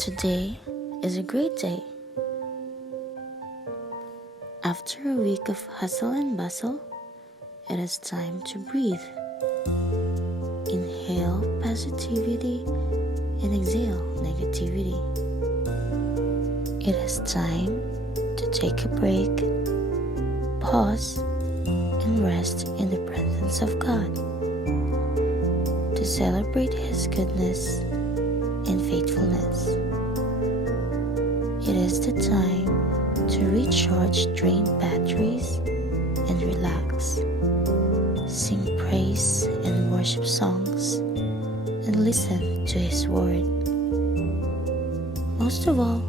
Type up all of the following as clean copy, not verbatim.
Today is a great day. After a week of hustle and bustle, it is time to breathe. Inhale positivity and exhale negativity. It is time to take a break, pause, and rest in the presence of God, to celebrate His goodness and faithfulness. It is the time to recharge drained batteries and relax. Sing praise and worship songs and listen to His word. Most of all,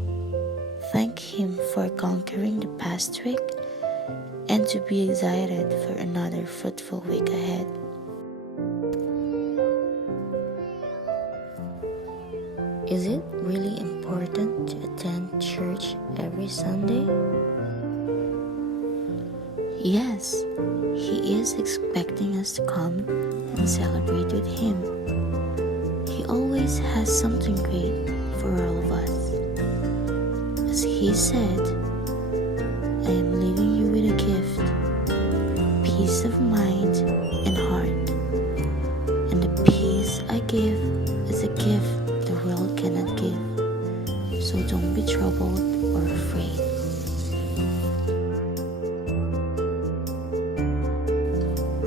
thank Him for conquering the past week and to be excited for another fruitful week ahead. Is it really important to attend church every Sunday? Yes, He is expecting us to come and celebrate with Him. He always has something great for all of us. As He said, I am leaving you with a gift, peace of mind and heart. And the peace I give is a gift the world cannot give. So don't be troubled or afraid.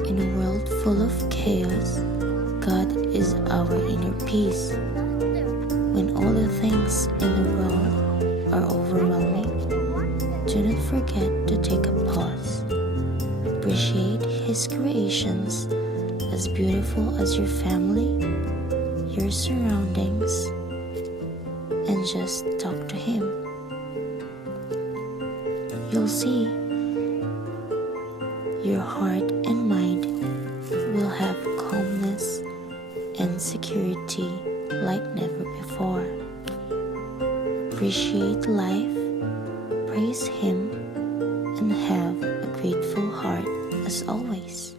In a world full of chaos, God is our inner peace. When all the things in the world are overwhelming, do not forget to take a pause. Appreciate His creations, as beautiful as your family, your surroundings, and just talk to Him. You'll see your heart and mind will have calmness and security like never before. Appreciate life, praise Him, and have a grateful heart as always.